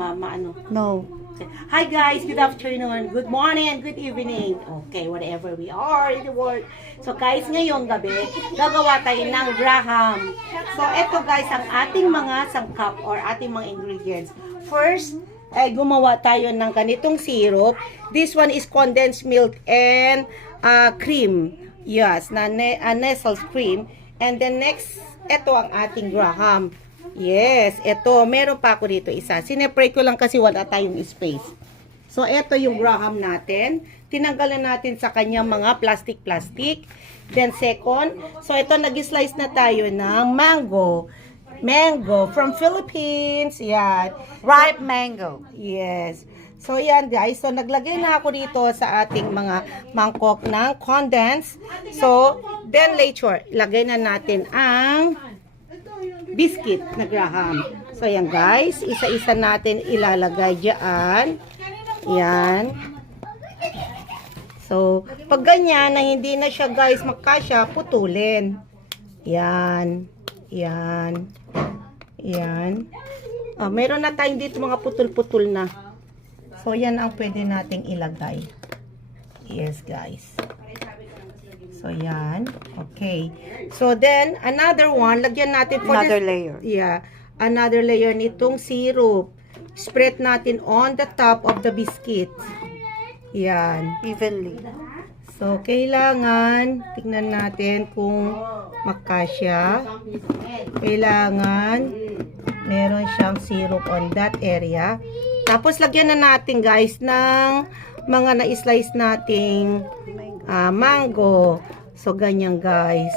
ano? No. Okay. Hi guys, good afternoon, good morning, and good evening. Okay, whatever we are in the world. So guys, ngayong gabi, gagawa tayo ng graham. So eto guys, ang ating mga sangkap or ating mga ingredients. First, ay gumawa tayo ng ganitong syrup. This one is condensed milk and cream. Yes, Nestle's cream. And then next, eto ang ating graham. Yes, eto, meron pa ako dito isa. Sineprate ko lang kasi wala tayong space. So, eto yung graham natin. Tinanggalan natin sa kanyang mga plastic. Then, second, so eto, nag-slice na tayo ng mango. Mango from Philippines. Yan. Ripe mango. Yes. So, yan guys. So, naglagay na ako dito sa ating mga mangkok ng condensed. So, then later, lagay na natin ang biscuit na graham. So, yan guys. Isa-isa natin ilalagay dyan. Yan. So, pag ganyan na hindi na siya guys magkasya, putulin. Yan. Yan. Yan. Meron na tayong dito mga putol-putol na. So, yan ang pwede nating ilagay. Yes guys. So, yan. Okay. So, then, another one, lagyan natin for Another layer. Yeah. Another layer nitong syrup. Spread natin on the top of the biscuit. Yan. Evenly. So, kailangan, tignan natin kung makasya. Kailangan, meron siyang syrup on that area. Tapos, lagyan na natin, guys, ng mga na-slice nating mango. So, ganyan guys.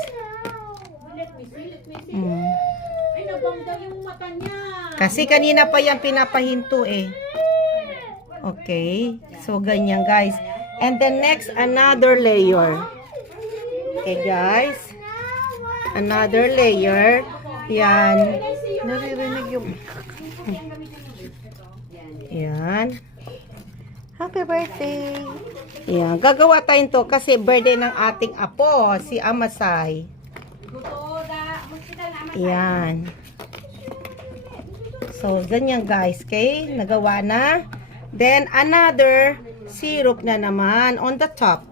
Kasi kanina pa yan pinapahinto eh. Okay. So, ganyan guys. And then next, another layer. Okay guys. Another layer. Yan. Naririnig yung... Yan. Happy birthday! Yan. Gagawa tayo to kasi birthday ng ating apo, si Amasay. Yan. So, ganyan guys. Okay? Nagawa na. Then, another syrup na naman on the top.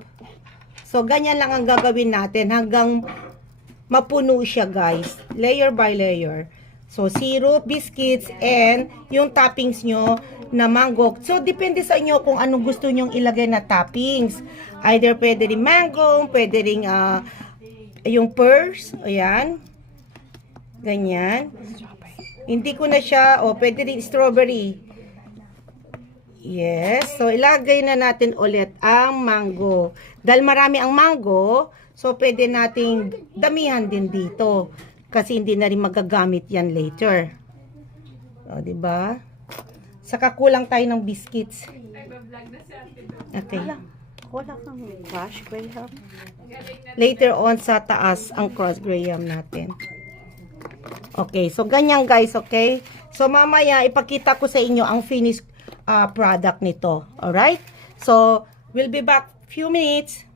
So, ganyan lang ang gagawin natin hanggang mapuno siya guys. Layer by layer. So, syrup, biscuits, and yung toppings nyo na mango. So, depende sa inyo kung anong gusto nyong ilagay na toppings. Either pwede rin mango, pwede rin yung pears. Ayan. Ganyan. Hindi ko na siya, pwede rin strawberry. Yes. So, ilagay na natin ulit ang mango. Dahil marami ang mango, so pwede nating damihan din dito. Kasi hindi na rin magagamit yan later. O, diba? Saka kulang tayo ng biscuits. Okay. Wala kang crush, Graham. Later on sa taas ang cross graham natin. Okay. So, ganyan guys. Okay. So, mamaya ipakita ko sa inyo ang finished product nito. Alright? So, we'll be back few minutes.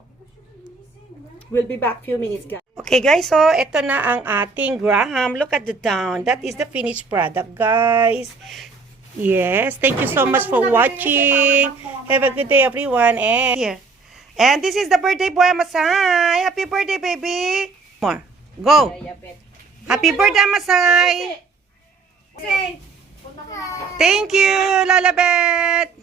Guys. Okay guys, so ito na ang ating graham. Look at the down. That is the finished product, guys. Yes, thank you so much for watching. Have a good day, everyone. And here. And this is the birthday boy, Amasay. Happy birthday, baby. More. Go. Happy birthday, Amasay. Thank you, Lalabet.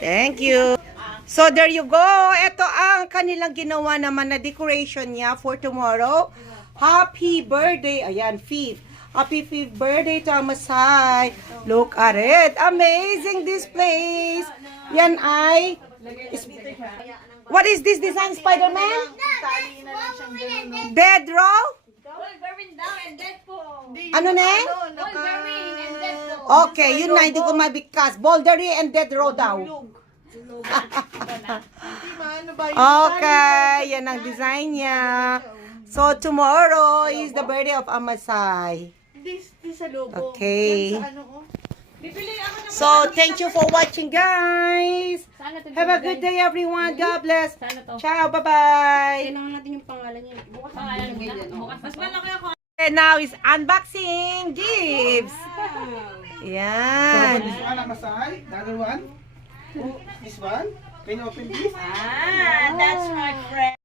Thank you. So, there you go. Ito ang kanilang ginawa naman na decoration niya for tomorrow. Happy birthday. Ayan, 5th. Happy 5th birthday to Amasay. Look at it. Amazing this place. Yan ay... What is this design, Spider-Man? Dead row? Ano na? Okay, yun na. Hindi ko mabigkas. Bouldery and dead row daw. Okay, yan ang design niya. So, tomorrow is the birthday of Amasay. Okay. So, thank you for watching, guys. Have a good day, everyone. God bless. Ciao, bye-bye. Kailangan natin yung pangalan niya. Bukas pangalan mo na. Bukas mas malaki ako. And now is unboxing gifts. Yan. This one, Amasai. The other one. Oh, this one. Can you open this? That's my friend.